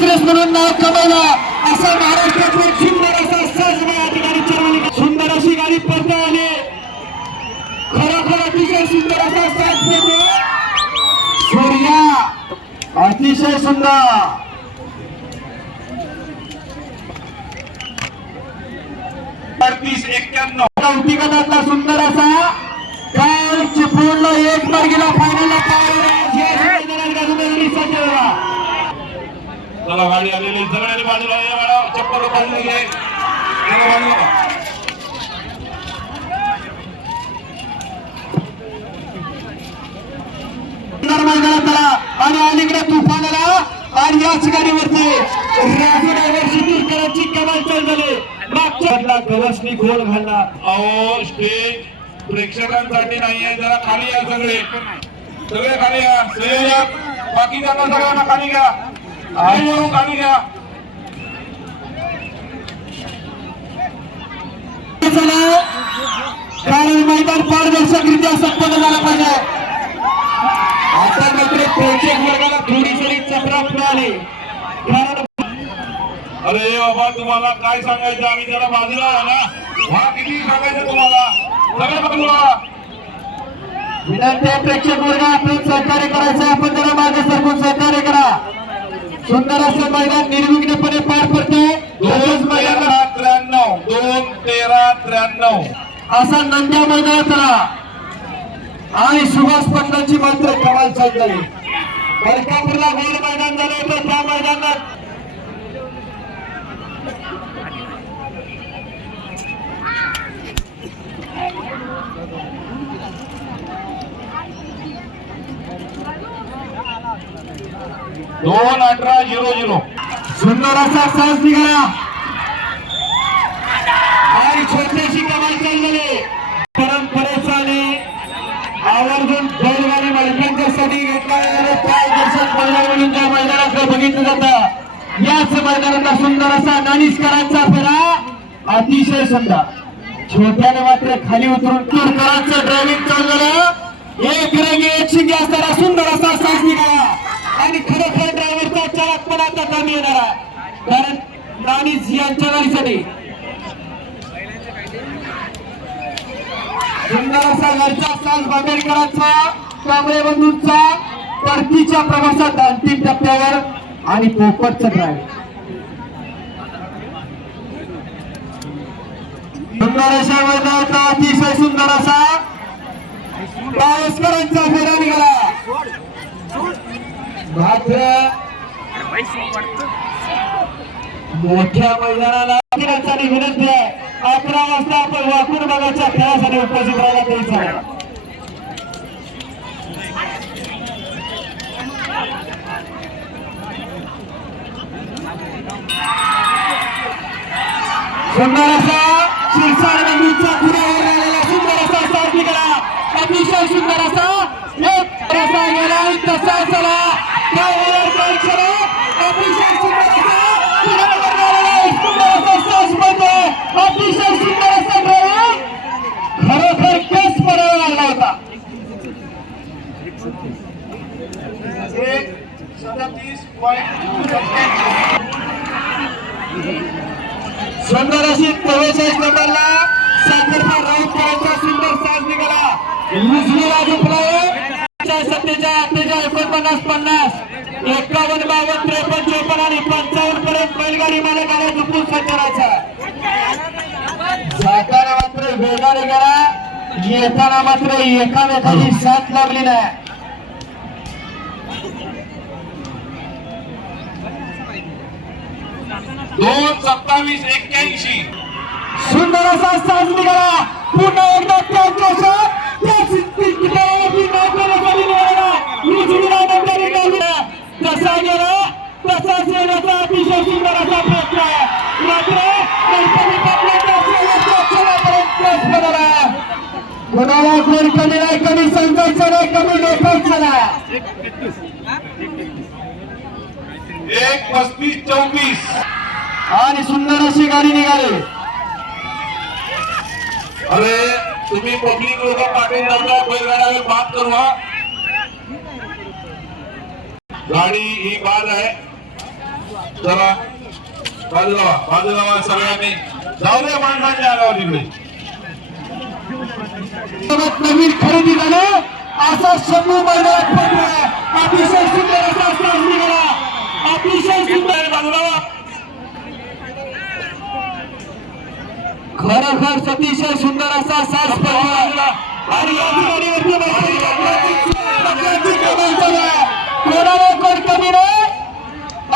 Express म्हणून नाव कमावला असा महाराष्ट्रातील सुंदर असा साजरा या ठिकाणी चरवली. सुंदर अशी गाडी पडते आली. खरोखर अतिशय सुंदर असा साज पडतो सूर्या, अतिशय सुंदर. कौतिकातला सुंदर असा काल चिपळूणला एक मार्गीला फायनलला चला गाडी आलेली सगळ्यांनी बाजूला या चप्पल बाजूला घे. मैदानात आणि अलीकडे तुफान आला आणि याच गाडीवरती राजू ड्रायव्हर शिंदूरकरांची कमाल चालली. मागच्या गवसनी गोल घालणार. अहो स्टेज प्रेक्षकांसाठी नाही आहे, जरा खाली या. सगळे सगळे खाली या. सहयोग बाकीच्यांना सगळ्यांना खाली घ्या. खाली घ्या. कारण मैदान पारदर्शकरित्या संपन्न झालं पाहिजे. आता मात्र प्रेक्षक वर्गाला थोडीशी चपराक मिळाली. कारण अरे बाबा तुम्हाला काय सांगायचं, आम्ही जरा बाजूला आहे ना. हा किती सांगायचं तुम्हाला, सगळे बाजूला. विनंती आहे प्रेक्षक वर्ग आपण सहकार्य करायचं. आपण जरा मागे सरकून सहकार्य करा. सुंदर असं मैदान निर्विघ्नपणे पार पडते. 2-13-93 2-13-93 असा नंद्या मैदानात आणि सुभाष पाटलांची मात्र कमाल चालली. मलकापूरला गोल मैदान झालं होतं. त्या मैदानात दोन 18-00 सुंदर असा साज निघाला आणि छोटीशी कमाल चालली. परंपरेचा आवर्जून बैलगाडी मालकांच्यासाठी घेतला दर्शक म्हणून त्या मैदानात बघितलं जातं. याच मैदानाचा सुंदर असा नानिसकरांचा फेरा अतिशय सुंदर. छोट्याने मात्र खाली उतरून तुरकरांचं ड्रायव्हिंग चाललेलं. एक रंगी एक शिंगे असणारा सुंदर असा साज निघाला आणि खरोखर ड्रायव्हरचा चालक पण आता कमी येणार आहे. कारण नानीस यांच्या गाडीसाठी सुंदर असा घरचा साज बांबेडकरांचा, कांबळे बंधूंचा परतीच्या प्रवासात अंतिम टप्प्यावर आणि पोपटचं ड्रायव्हर. सुंदर अशा मैदानाचा अतिशय सुंदर असा पायसकरांचा फेरा निघाला. मात्र मोठ्या मैदानाला विनंती आहे. 11 वाजता आपण वाकून बघायच्या खेळासाठी उपस्थित राहायला द्यायचा. सुंदर असा शिरसाट बंधूंचा खुरावर आलेला सुंदर असा साज निघाला. अतिशय सुंदर असा एक रसा गेला तसा चला अतिशय सुंदर असा खुरावर आलेला सुंदर असा साज बनतो. अतिशय सुंदर असा ड्रायव्हर खरोखर केस पडावा लागला होता. 37.7 सुंदर अशी प्रवेश नंबरला साखरपूर राऊतकरांचा सुंदर साज निघाला. उजवीला झोपलाय 27, 48, 49, 50, 51, 52, 53, 54 आणि 55 पर्यंत बैलगाडी मालकाला झोपून सज्जरायचा. जाताना मात्र वेगाने गेला, येताना मात्र एकामेकाची साथ लागली नाही. दोन 27-81 सुंदर असा साज निघाला. पुन्हा एकदा त्याच्या तसा गेला तसाच येण्याचा अतिशय सुंदर असा प्रयत्न आहे. मात्र कोणाला गोल कमी नाही, कमी समजायचं नाही, कमी लोकांचं नाही. 1-35-24 आणि सुंदर अशी गाडी निघाली. अरे तुम्ही पब्लिक लोक पाठवून जाता बैलगाड्यावर बात करू. हा गाडी ही बाद आहे. चला बाजूला व्हा सगळ्यांनी. जाऊ द्या माणसांच्या अंगावर तिकडे. नवीन खरेदी झालं असा शंभू मैदानात पडला. अतिशय सुंदर असा साज निघाला. अतिशय सुंदर. बाजूला व्हा. खरोखर अतिशय सुंदर असा साज पडला. आणि या ठिकाणी कोणाला कोण कमी नाही.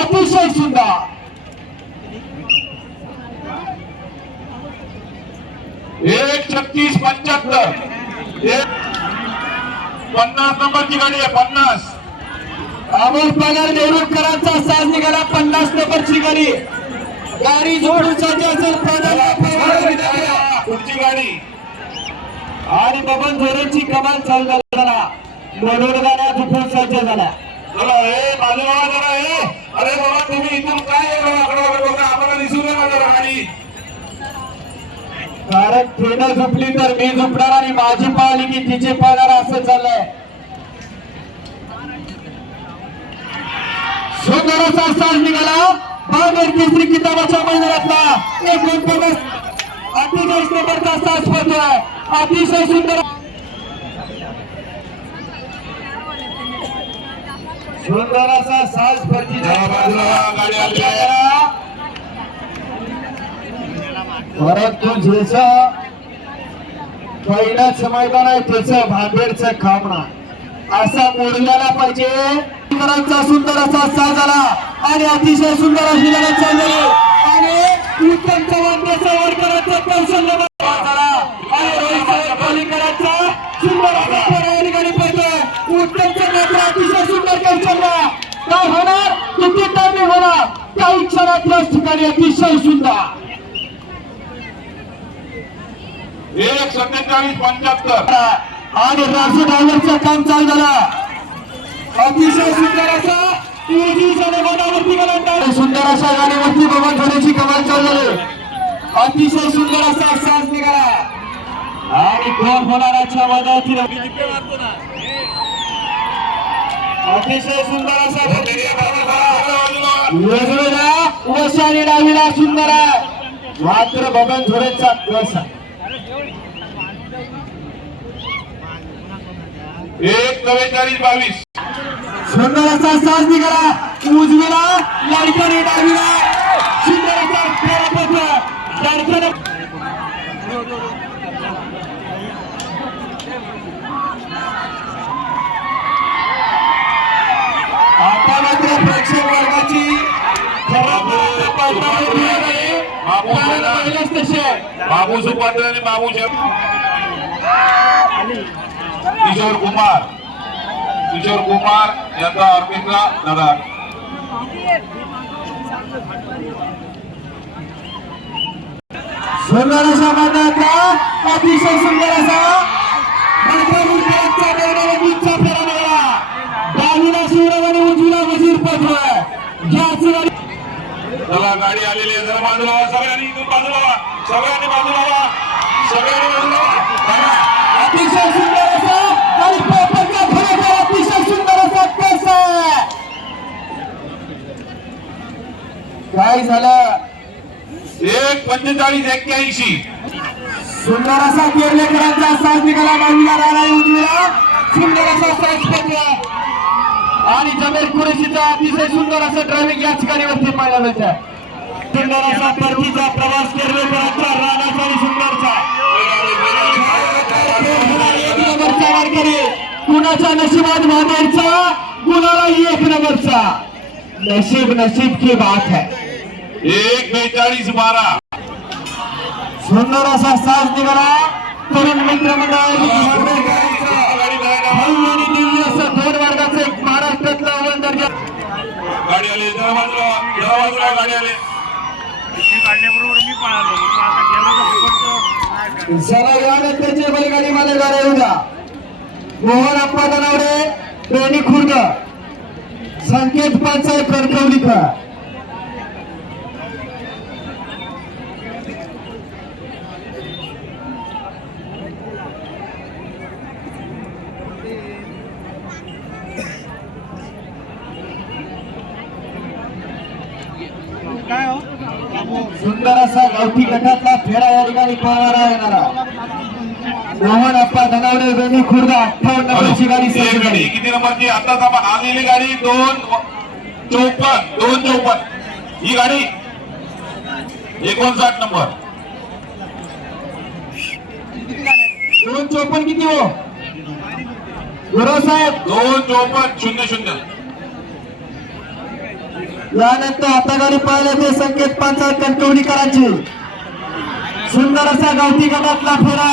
अतिशय सुंदर. 1:36:75. 50 नंबरची गाडी आहे. 50. अमोल पगार देवरुखकरांचा साज निघाला. 50 नंबरची गाडी. गाडी जोडूसाठी असेल पुढची गाडी. आणि बबन झोरेची कमाल चालू झाला. म्हणून गाड्या झुकून सज्ज झाल्या. चला हे बाजूला व्हा जरा. हे अरे बाबा तुम्ही इथून काय बघा आम्हाला दिसू नका जरा गाडी. कारण ट्रेनर झोपली तर मी झोपणार आणि माझी पाळली की तिची पाळणार असं चाललंय. सुंदर असा साज निघाला. बांगर केसरी किताबाच्या मैदानातला 49 नंबरचा साज पडतोय. अतिशय सुंदर सुंदर असा साज गाडी आली आहे. परंतु ज्याचं पहिल्याच मैदान आहे त्याचं भांडेरचं काम नाही. असा मोडल्याला पाहिजे. सुंदर असा साज झाला आणि अतिशय सुंदर अशी लढत चालली. आणि उत्तम चव्हाण देसाईकरांचं कौशल्य झाला. आणि रोहित साहेब कोलीकरांचा सुंदर असा परायणी गाडी पाहिजे. उत्तम चव्हाण अतिशय सुंदर कौशल्य. काय होणार किती टाइम होणार काही क्षणात याच ठिकाणी अतिशय सुंदर. 1:47:75. आणि राजू ड्रायव्हरचं काम चालू झालं. अतिशय सुंदर असा सुंदर अशा गाडीवरती बबन झोरेची कमाल चालू झाली. अतिशय सुंदर असा साज निघाला. आणि कोण होणाराच्या वादावरती अतिशय सुंदर असा वेगवेगळ्या वशाने डावीला सुंदर आहे. मात्र बबन झोरेचा कस 1:44:22. सुंदर असा साज निघाला. उजवीला लडकरी डावीला सुंदर असा फेरा पडतोय. लडकरी आता मात्र प्रेक्षक वर्गाची बाबू सुपात्र आणि बाबू किशोर कुमार यांचा ऑर्केस्ट्रा नगर. सुंदर अशा मैदानातला अतिशय सुंदर असा फेरा मिळाला. डावीला शिवराज आणि उजवीला वजीर पडतोय. चला गाडी आलेली आहे. जरा बाजूला व्हा सगळ्यांनी. इथून बाजूला व्हा. सगळ्यांनी बाजूला व्हा. अतिशय सुंदर असा आणि पेपरचा खरोखर अतिशय सुंदर असा केस आहे. काय झालं 1:45:81. सुंदर असा केरलेकरांचा साज निघाला. डावीला राणा उजवीला सुंदर असा साज पडला. आणि जमेर कुरेशीचा अतिशय सुंदर असं ड्रायव्हिंग याच गाडीवरती पाहायला मिळतं. सुंदर असा परतीचा प्रवास केरलेकरांचा राणाचा आणि सुंदरचा. कुणाच्या नशिबात भांडेरचा कुणाला 1 नंबरचा. नशीब की बात है. 1:42:12. सुंदर असा साज निघाला. तरुण मित्रमंडळ दिल्ली असं 2 वर्गाचं एक महाराष्ट्रातला अव्वल दर्जा. गाडी आली. जरा बाजूला गाडी आली. जरा यानंतरचे बैलगाडी मला गाड्या येऊ द्या. मोहन अप्पा दनावडे प्रेणी खुर्द संकेत पाचाय कणकवलीकर. सुंदर असा गावठी गटातला फेरा या ठिकाणी पाहायला येणारा मोहन अप्पा धनावडे बेनी खुर्द 58 नंबरची गाडी एक सज्ज गाडी झाली. किती नंबरची आताच आपण आलेली गाडी 254 ही गाडी 59 नंबर 254 किती हो गुरु साहेब 25400. यानंतर आता गाडी पाहिलं ते संकेत पांचाळ कणकवलीकरांची सुंदर असा गावठी गटातला फेरा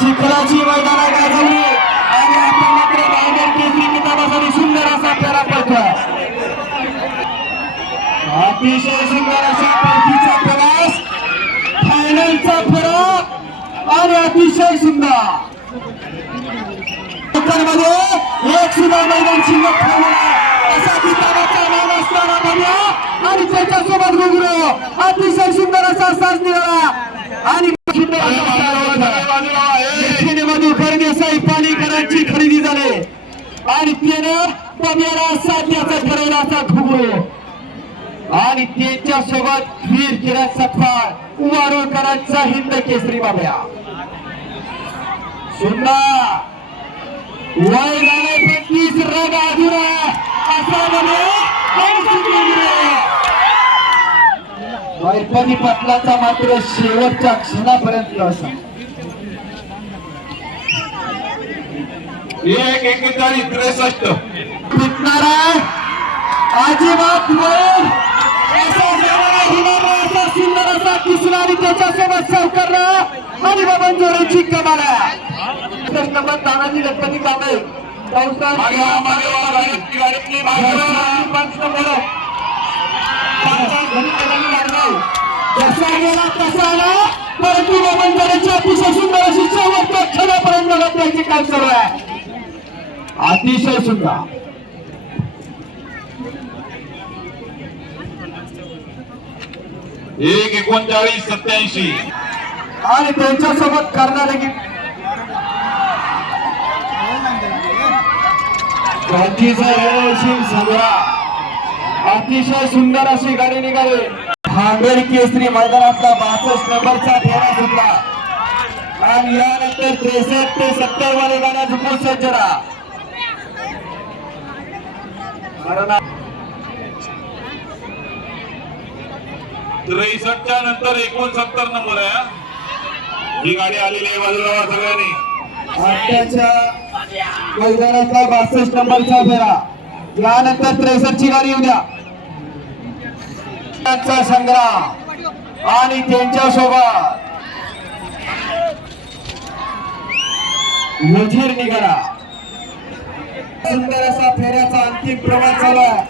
चिखलाची मैदाना गाजवली आणि आता मात्र रायगड केसरी किताबासाठी सुंदर असा फेरा पडतोय. अतिशय सुंदर असा परतीचा प्रवास फायनलचा फेरा आणि अतिशय सुंदर मध्ये एक सुद्धा मैदान शिल्लक ठेवलेला असा किताबाचा नाम असणारा बन्या आणि त्याच्यासोबत गुगुरो अतिशय सुंदर असा साज निघाला आणि सुंदर दक्षिणेमध्ये परदेसाई पाणीकरांची खरेदी झाली आणि त्यानं पब्याला साध्याचा ठरवला असा घुगुरो आणि त्यांच्या सोबत वीर किरण सटवाळ उवारोळकरांचा हिंद केसरी बाब्या सुंदर वय झाले 35 रग अधुरा असा बने वैपणी पटलाचा मात्र शेवटच्या क्षणापर्यंत असा 1:41:63 पिटणारा अजिबात वैर असा देणारा हिमालय असा सुंदर असा किसला आणि त्याच्यासोबत सावकारला आणि बाबन जोरेची कमाल नंबर तानाजी गणपती कांबळे मागे वा, मागे वा, गाडी गाडीतली मागे वा. 5 नंबर जसा गेला तसा आला परंतु बाबन जोरेची अतिशय सुंदर अशी शेवटच्या क्षणापर्यंत लढण्याचे काम चालू आहे अतिशय सुंदर 1:39:87 आणि त्यांच्यासोबत कर्नाटकी संग्रा अतिशय सुंदर अशी गाडी निघाली भांडेर केसरी मैदानातला 62 नंबरचा फेरा सुटला आणि यानंतर 63 ते 70 वाले गाड्या झुकून सज्ज राहा. 63 नंतर 69 नंबर आहे. ही गाडी आलेली आहे बाजूला वा सगळ्यांनी. आत्याच्या मैदानातला 62 नंबरचा फेरा यानंतर 63 ची गाडी येऊ द्या संग्राम आणि त्यांच्या सोबत वजीर निघाला सुंदर असा फेऱ्याचा अंतिम प्रवास चालू आहे.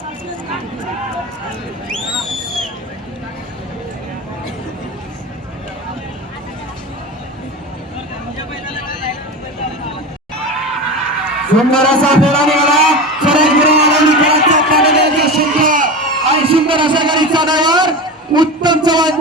सुंदर असा फेरा निघाला सुरेश गिरवाला निघाला आणि सुंदर असा गाडीचा ड्रायव्हर उत्तम चव्हाण